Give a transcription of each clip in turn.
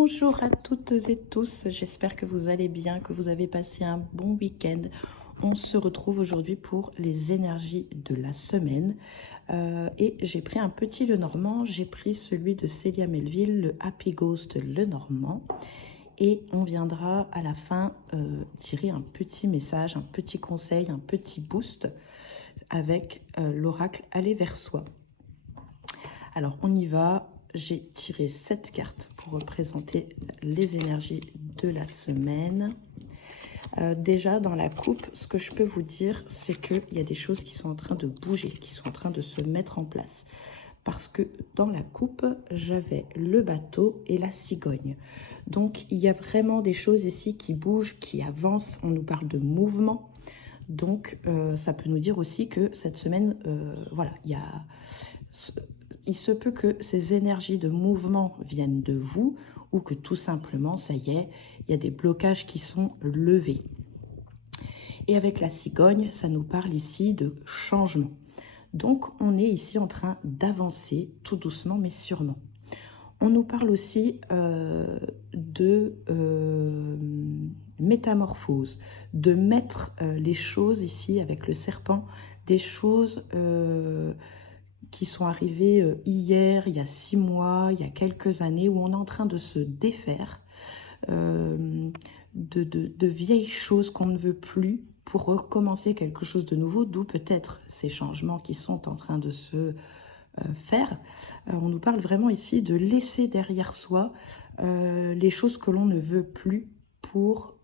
Bonjour à toutes et tous, j'espère que vous allez bien, que vous avez passé un bon week-end. On se retrouve aujourd'hui pour les énergies de la semaine. Et j'ai pris un petit Lenormand, j'ai pris celui de Célia Melville, le Happy Ghost Lenormand. Et on viendra à la fin tirer un petit message, un petit conseil, un petit boost avec l'oracle Aller vers soi. Alors on y va. J'ai tiré 7 cartes pour représenter les énergies de la semaine. Déjà, dans la coupe, ce que je peux vous dire, c'est qu'il y a des choses qui sont en train de bouger, qui sont en train de se mettre en place. Parce que dans la coupe, j'avais le bateau et la cigogne. Donc, il y a vraiment des choses ici qui bougent, qui avancent. On nous parle de mouvement. Donc, ça peut nous dire aussi que cette semaine, voilà, il se peut que ces énergies de mouvement viennent de vous ou que tout simplement, ça y est, il y a des blocages qui sont levés. Et avec la cigogne, ça nous parle ici de changement. Donc, on est ici en train d'avancer tout doucement mais sûrement. On nous parle aussi de métamorphose, de mettre les choses ici avec le serpent, des choses qui sont arrivées hier, il y a 6 mois, il y a quelques années, où on est en train de se défaire de vieilles choses qu'on ne veut plus pour recommencer quelque chose de nouveau, d'où peut-être ces changements qui sont en train de se faire. On nous parle vraiment ici de laisser derrière soi les choses que l'on ne veut plus pour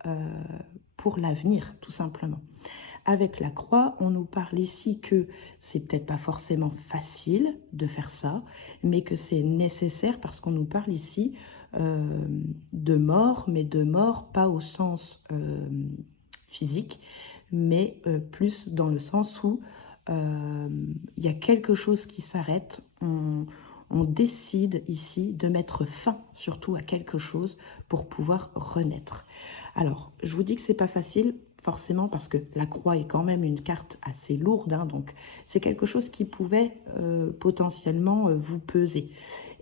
l'avenir, tout simplement. Avec la croix, on nous parle ici que c'est peut-être pas forcément facile de faire ça, mais que c'est nécessaire parce qu'on nous parle ici de mort, mais de mort pas au sens physique, mais plus dans le sens où il y a quelque chose qui s'arrête, on décide ici de mettre fin surtout à quelque chose pour pouvoir renaître. Alors, je vous dis que c'est pas facile, forcément, parce que la croix est quand même une carte assez lourde, hein, donc c'est quelque chose qui pouvait potentiellement vous peser.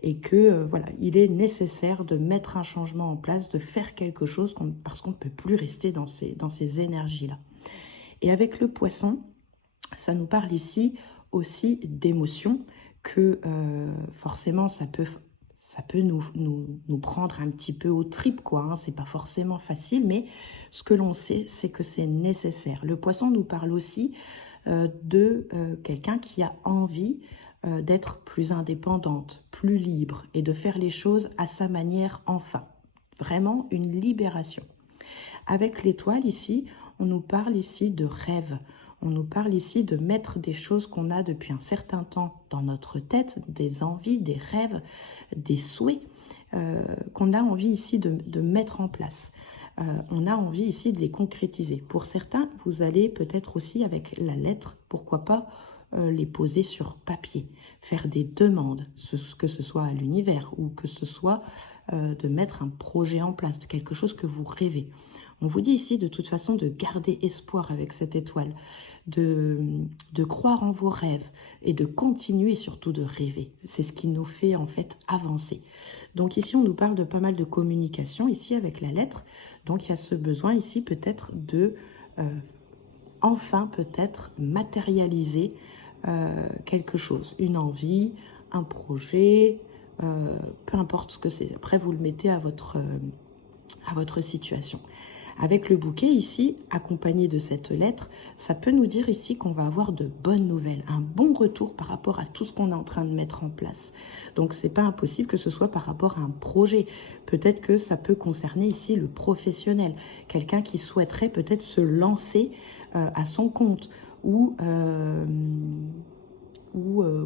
Et que, voilà, il est nécessaire de mettre un changement en place, de faire quelque chose, parce qu'on ne peut plus rester dans ces énergies-là. Et avec le poisson, ça nous parle ici aussi d'émotions, que forcément ça peut nous prendre un petit peu aux tripes, quoi, hein. C'est pas forcément facile, mais ce que l'on sait, c'est que c'est nécessaire. Le poisson nous parle aussi de quelqu'un qui a envie d'être plus indépendante, plus libre, et de faire les choses à sa manière enfin. Vraiment une libération. Avec l'étoile ici, on nous parle ici de rêve. On nous parle ici de mettre des choses qu'on a depuis un certain temps dans notre tête, des envies, des rêves, des souhaits qu'on a envie ici de mettre en place. On a envie ici de les concrétiser. Pour certains, vous allez peut-être aussi avec la lettre, pourquoi pas, les poser sur papier, faire des demandes, que ce soit à l'univers ou que ce soit de mettre un projet en place, de quelque chose que vous rêvez. On vous dit ici de toute façon de garder espoir avec cette étoile, de croire en vos rêves et de continuer surtout de rêver. C'est ce qui nous fait en fait avancer. Donc ici on nous parle de pas mal de communication ici avec la lettre. Donc il y a ce besoin ici peut-être de enfin peut-être matérialiser quelque chose, une envie, un projet, peu importe ce que c'est. Après vous le mettez à votre situation. Avec le bouquet ici, accompagné de cette lettre, ça peut nous dire ici qu'on va avoir de bonnes nouvelles, un bon retour par rapport à tout ce qu'on est en train de mettre en place. Donc c'est pas impossible que ce soit par rapport à un projet. Peut-être que ça peut concerner ici le professionnel, quelqu'un qui souhaiterait peut-être se lancer à son compte ou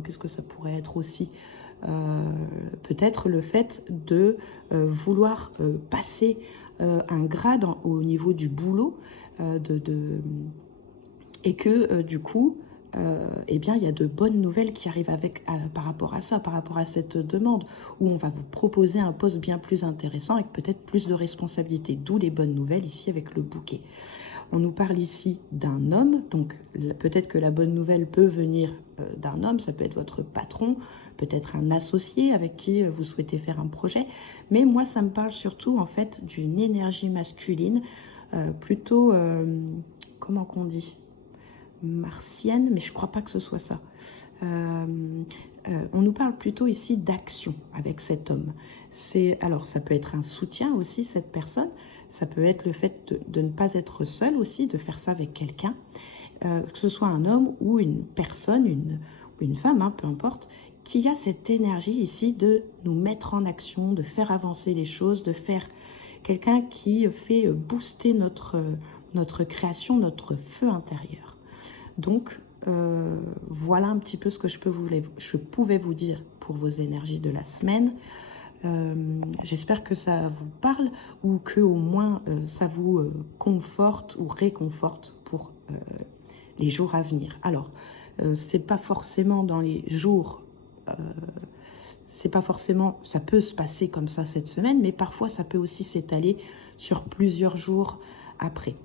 qu'est-ce que ça pourrait être aussi, peut-être le fait de vouloir passer un grade au niveau du boulot et que du coup eh bien, il y a de bonnes nouvelles qui arrivent par rapport à ça, par rapport à cette demande, où on va vous proposer un poste bien plus intéressant avec peut-être plus de responsabilités, d'où les bonnes nouvelles ici avec le bouquet. On nous parle ici d'un homme, donc peut-être que la bonne nouvelle peut venir d'un homme, ça peut être votre patron, peut-être un associé avec qui vous souhaitez faire un projet, mais moi ça me parle surtout en fait d'une énergie masculine, plutôt, comment qu'on dit, martienne, mais je crois pas que ce soit ça. On nous parle plutôt ici d'action avec cet homme. Alors, ça peut être un soutien aussi, cette personne. Ça peut être le fait de ne pas être seul aussi, de faire ça avec quelqu'un. Que ce soit un homme ou une personne, une femme, hein, peu importe, qui a cette énergie ici de nous mettre en action, de faire avancer les choses, de faire quelqu'un qui fait booster notre création, notre feu intérieur. Donc, voilà un petit peu ce que je pouvais vous dire pour vos énergies de la semaine. J'espère que ça vous parle ou que au moins ça vous conforte ou réconforte pour les jours à venir. Alors, c'est pas forcément dans les jours, c'est pas forcément, ça peut se passer comme ça cette semaine, mais parfois ça peut aussi s'étaler sur plusieurs jours après.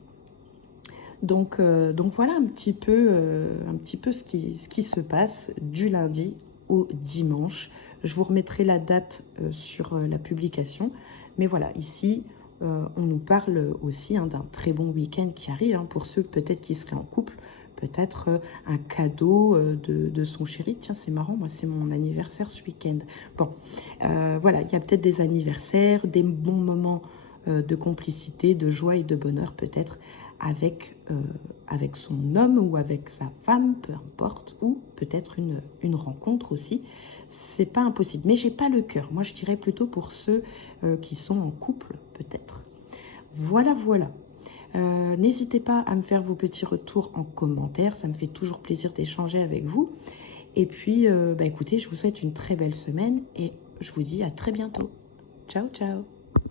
Donc voilà un petit peu ce qui se passe du lundi au dimanche. Je vous remettrai la date sur la publication. Mais voilà, ici, on nous parle aussi hein, d'un très bon week-end qui arrive. Hein, pour ceux peut-être qui seraient en couple, peut-être un cadeau de son chéri. Tiens, c'est marrant, moi c'est mon anniversaire ce week-end. Bon, voilà, il y a peut-être des anniversaires, des bons moments de complicité, de joie et de bonheur peut-être avec son homme ou avec sa femme, peu importe, ou peut-être une rencontre aussi. C'est pas impossible, mais j'ai pas le cœur. Moi, je dirais plutôt pour ceux qui sont en couple, peut-être. Voilà, voilà. N'hésitez pas à me faire vos petits retours en commentaire. Ça me fait toujours plaisir d'échanger avec vous. Et puis, écoutez, je vous souhaite une très belle semaine et je vous dis à très bientôt. Ciao, ciao.